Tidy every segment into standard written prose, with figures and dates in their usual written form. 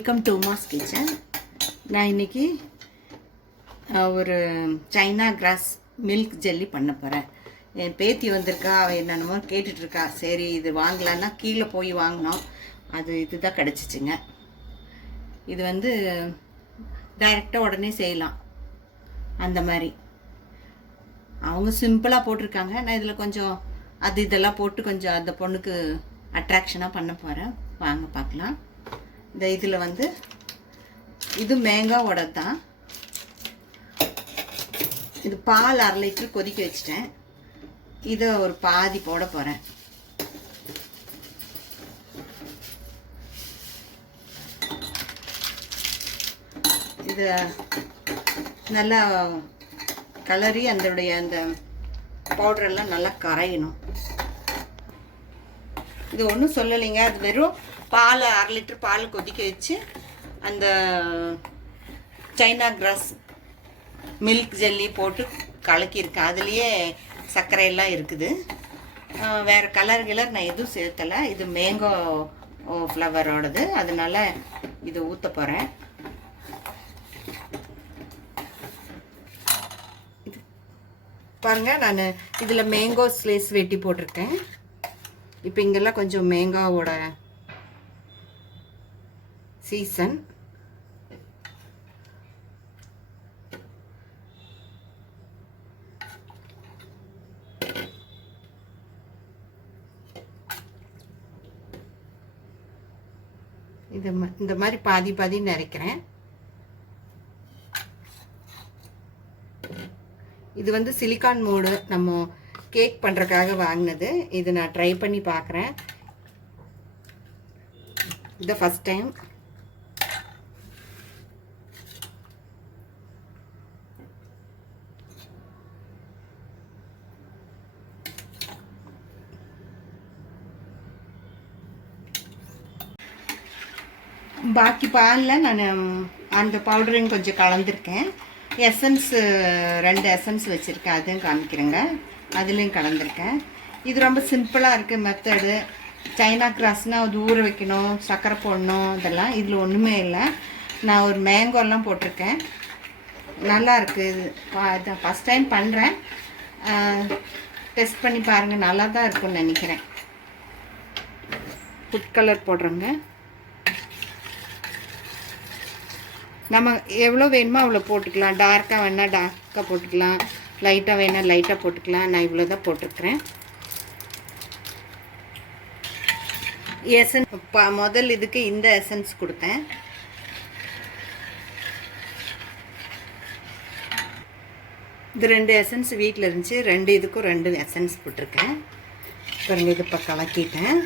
Welcome to mass kitchen. நான் இன்னைக்கு ஒரு சைனா கிராஸ் மில்க் ஜெல்லி பண்ண போகிறேன். என் பேத்தி வந்திருக்கா, அவள் என்னென்னமோ கேட்டுட்ருக்கா. சரி இது வாங்கலான்னா கீழே போய் வாங்கினோம், அது இதுதான் கிடச்சிச்சுங்க. இது வந்து டைரெக்டாக உடனே செய்யலாம். அந்த மாதிரி அவங்க சிம்பிளாக போட்டிருக்காங்க. நான் இதில் கொஞ்சம் அது இதெல்லாம் போட்டு கொஞ்சம் அந்த பொண்ணுக்கு அட்ராக்ஷனாக பண்ண போகிறேன். வாங்க பார்க்கலாம். இந்த இதில் வந்து இது மேங்காவோட தான். இது பால் 1/2 லிட்டர் கொதிக்க வச்சிட்டேன். இதை ஒரு பாதி போட போகிறேன். இது நல்லா கலரி அந்த பவுடரெல்லாம் நல்லா கரையணும். இது ஒன்றும் சொல்லலைங்க, அது வெறும் பால் 1/2 லிட்டர் பால் கொதிக்க வச்சு அந்த சைனா கிராஸ் மில்க் ஜெல்லி போட்டு கலக்கியிருக்கேன். அதுலேயே சர்க்கரையெல்லாம் இருக்குது. வேறு கலர் நான் எதுவும் சேர்த்தலை. இது மேங்கோ ஃப்ளவரோடது, அதனால இது ஊற்ற போகிறேன். இது பாருங்கள், நான் இதில் மேங்கோ ஸ்லைஸ் வெட்டி போட்டிருக்கேன். இப்போ இங்கெல்லாம் கொஞ்சம் மேங்காவோட சீசன். இந்த மாதிரி பாதி பாதி நிறைக்கிறேன். இது வந்து சிலிக்கான் மோடு நம்ம கேக் பண்ணுறதுக்காக வாங்கினது. இது நான் ட்ரை பண்ணி பார்க்குறேன். இது ஃபஸ்ட் டைம். பாக்கி பாலில் நான் அந்த பவுடரையும் கொஞ்சம் கலந்துருக்கேன். எசன்ஸ் 2 எசன்ஸ் வச்சுருக்கேன், அதையும் காமிக்கிறேங்க. அதுலேயும் கலந்துருக்கேன். இது ரொம்ப சிம்பிளாக இருக்குது மெத்தடு. சைனா கிராஸ்னால் அது ஊற வைக்கணும், சர்க்கரை போடணும், இதெல்லாம் இதில் ஒன்றுமே இல்லை. நான் ஒரு மேங்கோலாம் போட்டிருக்கேன். நல்லா இருக்குது. இதான் ஃபஸ்ட் டைம் பண்ணுறேன். டெஸ்ட் பண்ணி பாருங்கள், நல்லா தான் இருக்கும்னு நினைக்கிறேன். ஃபுட் கலர் போடுறோங்க. நம்ம எவ்வளோ வேணுமோ அவ்வளோ போட்டுக்கலாம். டார்க்காக வேணால் டார்க்காக போட்டுக்கலாம், லைட்டாக வேணால் லைட்டாக போட்டுக்கலாம். நான் இவ்வளோ தான் போட்டிருக்கிறேன். எசன்ஸ் முதல் இதுக்கு இந்த எசன்ஸ் கொடுத்தேன். இது 2 எசன்ஸ் வீட்டில் இருந்துச்சு. 2 இதுக்கும் 2 எசன்ஸ் போட்டிருக்கேன். பாருங்க, இது இப்போ கலக்கிட்டேன்.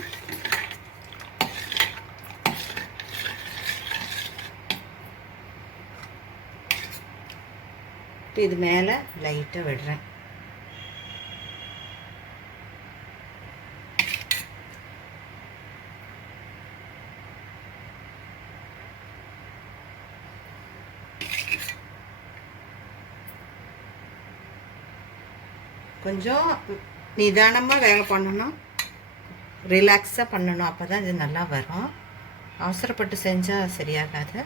இப்போ இது மேலே லைட்டாக விடுறேன். கொஞ்சம் நிதானமாக வேலை பண்ணணும், ரிலாக்ஸாக பண்ணணும். அப்போ தான் இது நல்லா வரும். அவசரப்பட்டு செஞ்சால் சரியாகாது.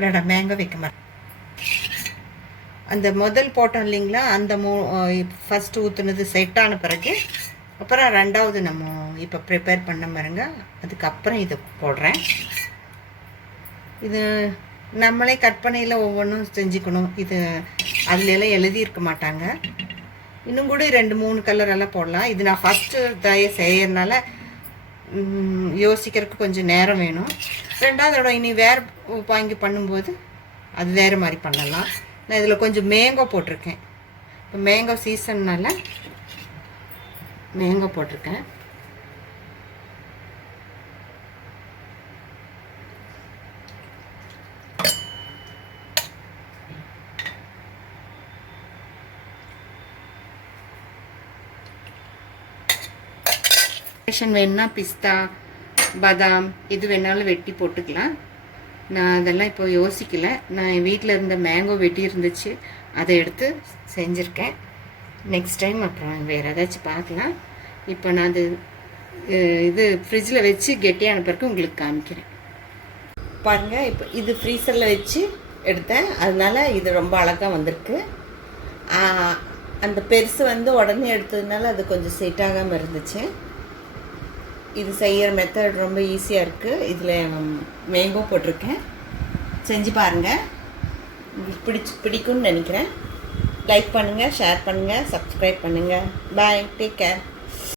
அடடா, மேங்கோ வைக்க மாட்டேன். அந்த முதல் போட்டோம் இல்லைங்களா, அந்த ஃபஸ்ட்டு ஊற்றுனது செட் ஆன பிறகு அப்புறம் 2வது நம்ம இப்போ ப்ரிப்பேர் பண்ண பாருங்க, அதுக்கப்புறம் இதை போடுறேன். இது நம்மளே கற்பனையில் ஒவ்வொன்றும் செஞ்சுக்கணும். இது அதுலெல்லாம் எழுதியிருக்க மாட்டாங்க. இன்னும் கூட 2-3 கலரெல்லாம் போடலாம். இது நான் ஃபஸ்ட்டு செய்யறதுனால யோசிக்கிறதுக்கு கொஞ்சம் நேரம் வேணும். 2வதோட இனி வேறு வாங்கி பண்ணும்போது அது வேறு மாதிரி பண்ணலாம். நான் இதில் கொஞ்சம் மேங்கோ போட்டிருக்கேன். இப்போ மேங்கோ சீசன்னால் மேங்கோ போட்டிருக்கேன். டெக்கரேஷன் வேணும்னா பிஸ்தா பாதாம் எது வேணாலும் வெட்டி போட்டுக்கலாம். நான் அதெல்லாம் இப்போ யோசிக்கலை. நான் என் வீட்டில் இருந்த மேங்கோ வெட்டி இருந்துச்சு, அதை எடுத்து செஞ்சுருக்கேன். நெக்ஸ்ட் டைம் அப்புறம் வேறு ஏதாச்சும் பார்க்கலாம். இப்போ நான் அது இது ஃப்ரிட்ஜில் வச்சு கெட்டியான பிறகு உங்களுக்கு காமிக்கிறேன். பாருங்கள், இப்போ இது ஃப்ரீசரில் வச்சு எடுத்தேன், அதனால இது ரொம்ப அழகாக வந்திருக்கு. அந்த பெருசு உடனே எடுத்ததுனால அது கொஞ்சம் செட் ஆகாமல் இருந்துச்சு. இது செய்கிற மெத்தட் ரொம்ப ஈஸியாக இருக்குது. இதில் மேங்கோ போட்டிருக்கேன். செஞ்சு பாருங்கள், உங்களுக்கு பிடிக்கும்னு நினைக்கிறேன். லைக் பண்ணுங்கள், ஷேர் பண்ணுங்கள், சப்ஸ்கிரைப் பண்ணுங்கள். பாய், டேக் கேர்.